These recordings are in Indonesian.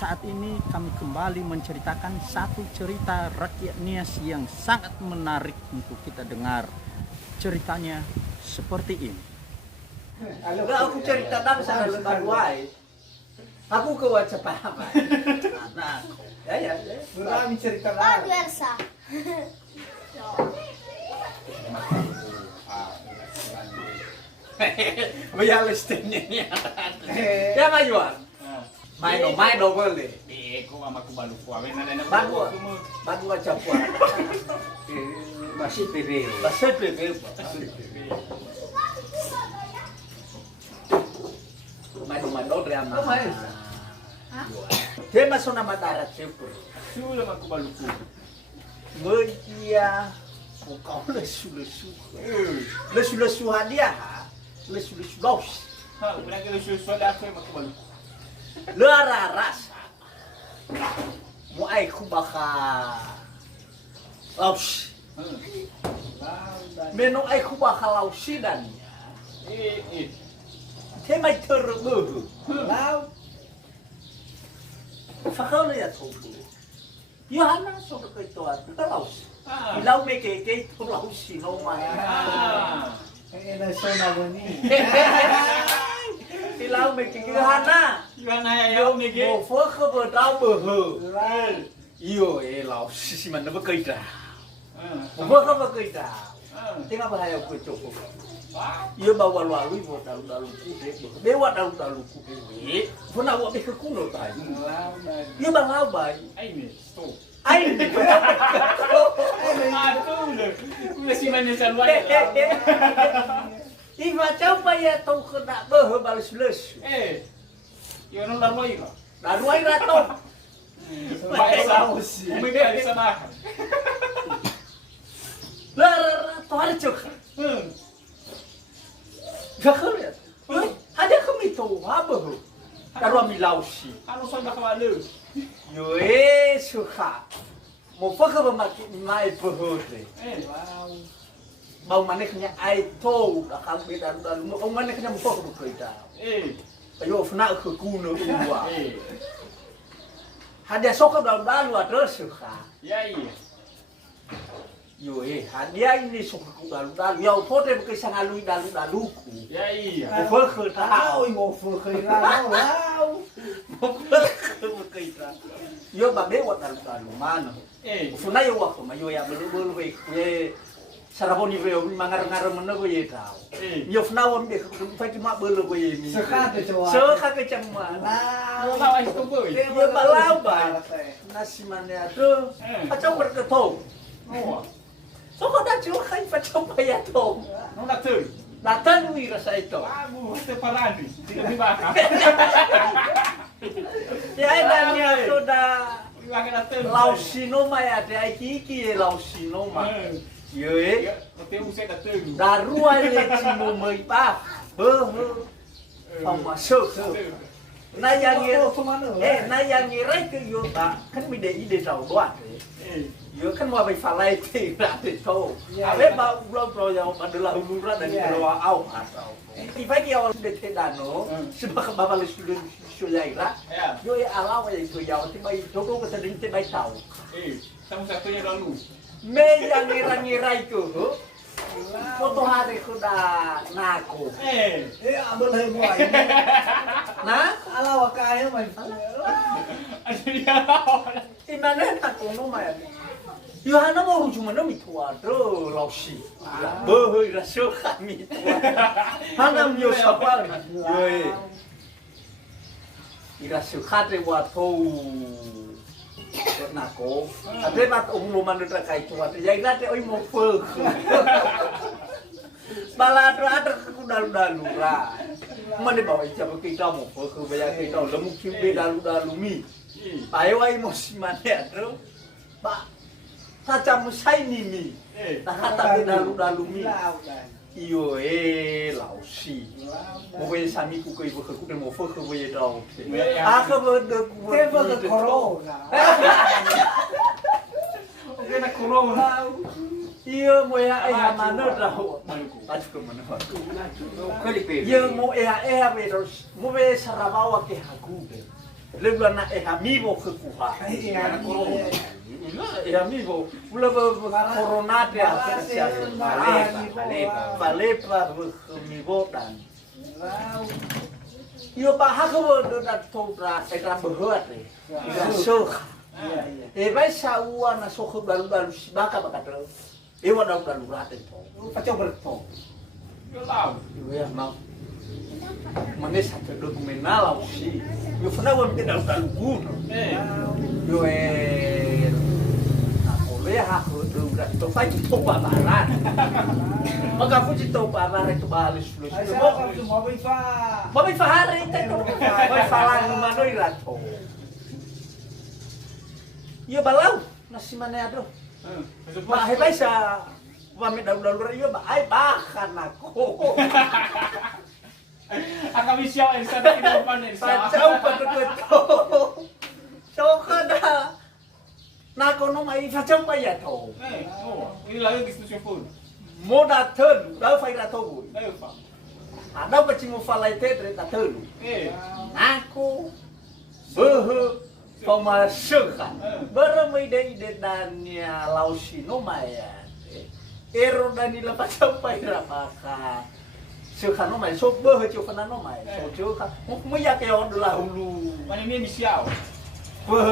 saat ini kami kembali menceritakan satu cerita rakyat Nias yang sangat menarik untuk kita dengar. Ceritanya seperti ini. Enggak, aku cerita dan sana lembar wae. Aku ke WhatsApp apa? Nah, ya. Kami cerita Pak lah. Wersa. Biar listriknya ni. Ya majuan. Main dong boleh. Ko ama ko balu ko. Awen na Bagu WhatsApp puan. Masih pere. Basai pepe. Main dari ama. Dia masuk nama darat siapa? Sula ma ko balu ko. Mereka kau lesu hadiah, lesu baus. Ha, una que lo suela ko ma ko balu ko. Lara rasa. Mo ai kubaka laus. Meno ai kubaka lausidan. Temai terbu. Lau. Fakau ya tobu. Yohana so ke itu atu laus. Ilau me ke itu laus sino mai. Na sona boni. Ilau me ke Yohana. Yohana ya me ke. Mo fo ke bo dau bo ho. Iyo laus si mana ba kai da. Mo ka ba kai da. Tengah bahaya ku cukup. Iyo bawa lalu mo dalu ku be wa dalu ku be. Fo na wa be ke kuno tai. Iyo bang labai. Ai me, stop. Ai. Udah si mana salwai. Iva coba ya tau kena beuh balas les. Yo no la voy. Lalu ai rato. Vai sa. Umega di sana. La to har cuk. Gakal ya. Ada kami tahu apa bu? Taruh milausi. Ano sa ba kawalu? Yo suka. Mo faka ba mai beuh de. Wow. Bau maneknya ai to dakal be dalu. Bau maneknya mo faka bu kita. Ayo fna ke kuno dua. Hadiah soka dalu ada suka. Ya iya. Yo hadiah ini soka dalu. Ya foto be sangalu daluku. Ya iya. Mo faka tahu. Oi, mo fu kai la lau. Yo ba be wa dalu mana. Funa yo wa ko ma yo ya belu be ye saraboni be yo mangar-ngar mena go ye tau. Yo funa wa be fa ki ma belu go ye mi. Sekate coba. Seka ke cang mana. Yo lawa itu boy. Yo balau ba. Nasi mana tu. Pacau berketong. Oh. So ko da chu khai pacau pa ya tong. No na tu. Datang wi rasa itu. Abu, este parado. Tidak dibakar. Ya dan ya sudah Dibakar na tu. lausinoma ya de iki lausinoma. Yo O tempo sai da tu. darua ye cimo mai pa. Phong masuk. Na yang na yang ngirai ke yo ta kan mi de ide tau doa. Yo kan mau falai ti ra de to. Ave ba blo yang adalah umuran dan doa au atau. Ibai ki awal de tedano sebab babal sudah suyaira. Yo ya ala wa itu ya ti bai jogo ke seding ti bai tau. Estamos satunya lalu. Me yang ngira-ngira itu. Foto hari kuda naku. Abel he boy. Nah, Ala wa kai mai. Ada dia. imana naku no mai. Yohana mau cuma no mitua tro lausi. Beuh rasu kami. Hanam yo sapal. Yoi. Irasu khate wa to. Nako. Ade mat umuman udah kai tua. Ya nate oi mau feu. Balado ada ku dalu ra. Mana bawa ijab kita mau feu bayar kita lemu kibe dalu mi. Ayo ai mau si mana tro. Pak Saca musai ni mi. Nah kata dalu mi. Iyo lausi. Mo we sami ku ko ibu ku de mo fo ku we dau. Aka bo de ku. Tempo de corona. Oke na corona. Iyo mo ya mano dau. Acu ke mana. Iyo mo be terus mo be sarabawa ke haku be. Lebih nak amiibo kekuha. Iya, corona. Amiibo. Lebih corona dia kesiasan. Valepa amiibo dan. Yo bahag ko na tobra ay trabahat eh. Sok. Bai sawa na sok baru-baru baka to. Ewa daw baru raten to. Pacau berto. Yo lau. Yo ya mau. Manis satu dokumental au si. Yo fana wa mte daw guno. Yo ako le ha ko do to fai to babaran. Maka fuji to babaran to balis lu. Saya cuma wifa. Babi fahari itu. Babi falang manoi rato. Yo balau nasi mana aduh. Ba hebai sa wami dalu yo ba ai bakan aku. Aka bisa Elsa na kinupan Elsa. Pacau betul. Sokada. Nako no mai pacau pa ya to. Ini lagi discussion phone. Moda thun, da fai rato. Ayo, Pak. Ada pacing falai te ta thun. Aku pemasukkan bermai dania lausino maya ero dani lepas sampai rapaka sukano mai so cukana no mai so cuka muya ke on la hulu Mana ini misiau.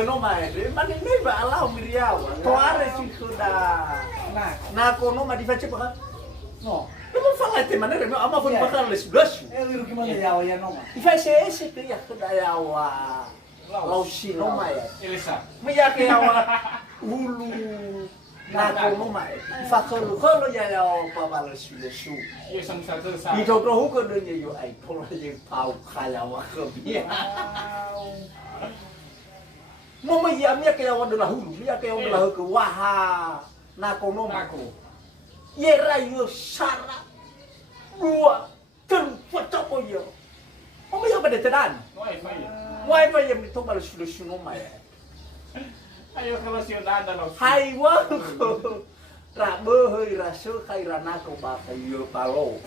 no mai mani ni ba ala miriau to are si kuda na kono ma diface pa No. mo fala te manere mo ama fun bakal les blush Liru gimana ya noma. diface ese que ya kuda ya wa lausino maya Elsa. Maya ke awa hulu na kono mai fakolo kolo ya ya pa balas lesu Yo sang satu sa. ito to huko do yo ai pola je pau kala wa ko bia mama ya mia ke awa do la hulu mia ke awa do la ko waha na kono Aku. ye rayo sara dua ten foto ko yo mama ya pada tedan Wifi. wai pa ya mi to balas lesu no mai Ayo kalau si Anda laus. hai wa ko ra bơ hơi ra sơ khai ra na ko ba kai yo palo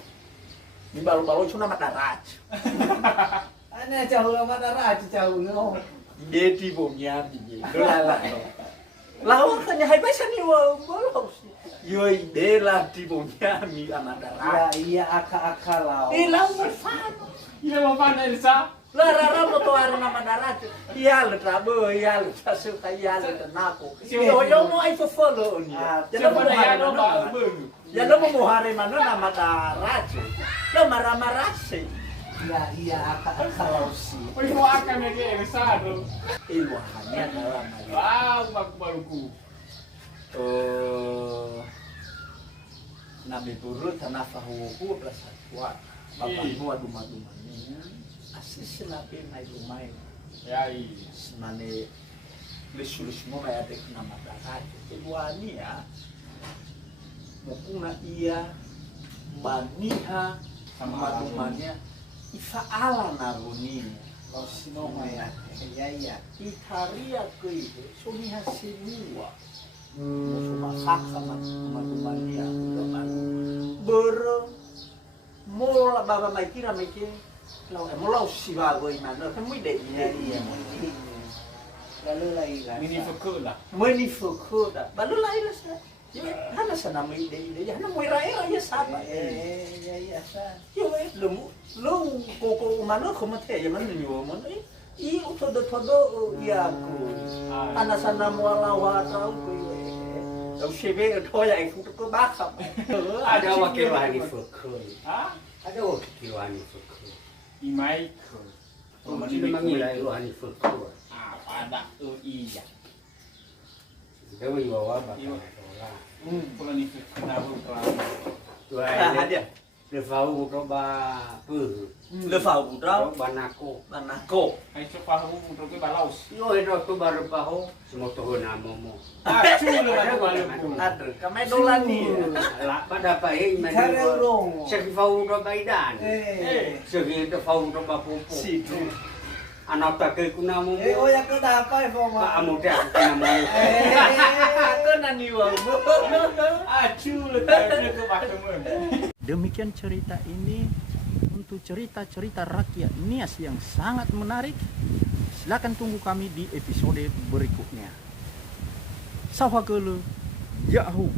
di balo cuma madarat Ana jauh lama darah jauh no. dia di bomnya di lala lawa kan hai ba sani wa balo yo ide lah di bomnya mi Ya madarat iya aka lau. lawa fan Iya mau mana Elsa? la rara mo to ara na madarat iya le trabo iya le sơ khai iya le nako yo mo ai fo follow ni Siapa mo ya hari no mana ba beu. ya lo mo hari mana na madarat lo maramarase Ya iya aka lau sih. Oi mau akan ya ke Elsa do. ilwahannya dalam hal Wow, mak baruku. Nabi turut tanah fahuhu prasatwa bapakmu adu-adu asis nabi mai rumai Ya iya. semane lesulus mo may adik na matakat iwani ya mukuna iya maniha sama rumahnya ifaala naruni Lau sinoma ya. Ya iya. itaria keibe sumiha sinua Musuma saksa rumahnya bero mola baba mai kira mai ke mau si bago imana kan muy de Ya iya. Lalu lagi kan. Mini fuku lah. meni fokoda balu lain sa hana sa na muy de hana muy rae ya saba Ya iya sa. yo lu koko umano como te ya man nyo mo i todo ya ko ana sana mo ala wa tau ko Ông xe bé thôi vậy cũng có bác không? Ada wakil wani fukul. Ah? Ada wakil wani fukul. Imaiko. Sino mangilay wani fukul. Ah, pada iya. Dawa iwawa baka Iwa. wala. Kalau ni kenapa kalau À, Tuai lefau to ba pu. Le phao cũng To đó, ba nako. bạn là cô. ai cepat untuk ke balaus. Yo edo to baru paho semoto na momo. Ah, culo ada baluku. Ada, kami dolan nih. La pada pa hei mani. Cara urung. Segi fau to ba idan. Segi to fau to ba popo. Situ. Anak tak ke kuna momo. Oh ya kau dah apa ya Ba Foma? amuda kana momo. Aku nani wang. Ah, culo tak ke batamu. Demikian cerita ini untuk cerita-cerita rakyat Nias yang sangat menarik. Silakan tunggu kami di episode berikutnya. Sawakele Yahoo.